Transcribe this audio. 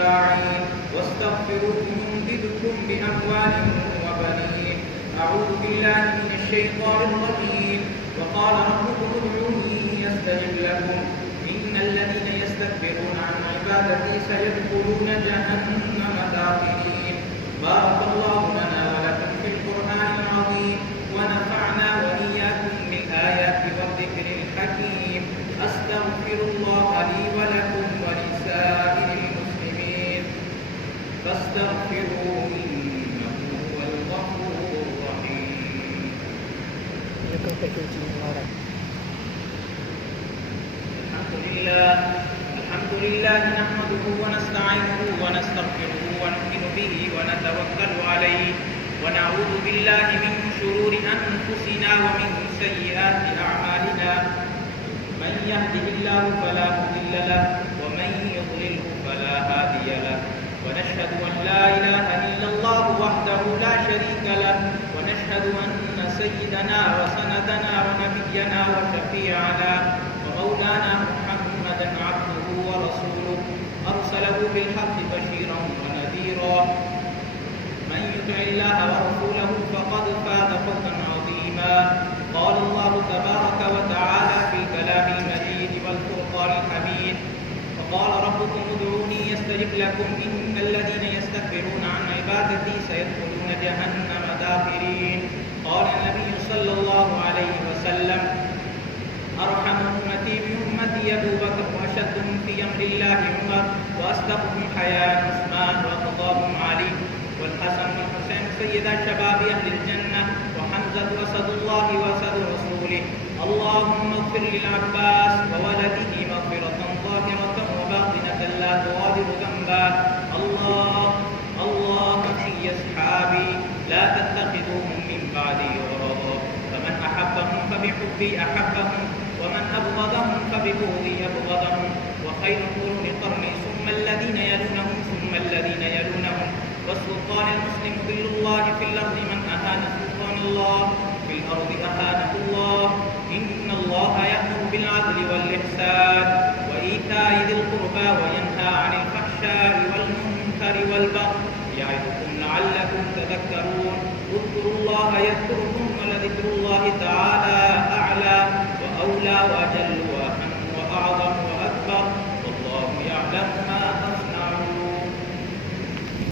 الساعين واستغفروه يمددكم بأموال وبنين. أعوذ بالله من الشيطان الرجيم. وقال ربكم ادعوني يستجب لكم إن الذين يستكبرون عن عبادتي سيدخلون جهنم داخرين. بارك الله لنا ولكم في القرآن العظيم ونفعنا وإياكم بالآيات والذكر الحكيم. أستغفر الله لي ولكم ولسائر المسلمين فاستغفروه إنه هو الغفور الرحيم. الحمد لله نحمده ونستعينه ونستغفره ونؤمن به ونتوكل عليه ونعوذ بالله من شرور أنفسنا ومن سيئات أعمالنا. من يهده الله فلا مضل له ومن يضلله فلا هادي له. ونشهد أن لا إله إلا الله وحده لا شريك له. ونشهد أن سيدنا وسندنا ونبينا وشفيعنا ومولانا محمدا عبده ورسوله أرسله بالحق بشيرا ونذيرا. من يطع الله ورسوله فقد فاز فوزا عظيما. قال الله تبارك وتعالى في كلام المجيد والفرقان الحميد. وقال ربكم ادعوني يستجب لكم إن الذين يستكبرون عن عبادتي سيدخلون جهنم داخرين. قال النبي صلى الله عليه وسلم أرحم أمتي بأمتي أبو بكر وأشدهم في أمر الله عمر وأصدقهم حياء عثمان وأقضاهم علي والحسن والحسين سيدا شباب أهل الجنة وحمزة أسد الله وأسد رسوله. اللهم اغفر للعباس وولده مغفرة ظاهرة وباطنة لا تغادر ذنبا. الله في أصحابي لا تتخذوهم من بعدي غرضا. فمن أحبهم فبحبي أحبهم ومن أبغضهم فببغضي أبغضهم. وخير القرون قرني ثم الذين يلونهم ثم الذين يلونهم. والسلطان المسلم ظل الله في الأرض من أهان سلطان الله في الأرض أهانه الله. إن الله يأمر بالعدل والإحسان وإيتاء ذي القربى وينهى عن الفحشاء والمنكر والبغي يعظكم لعلكم تذكرون. اذكروا الله يذكركم ولذكر الله تعالى أعلى وأولى وأجل وأهم وأعظم وأكبر والله يعلم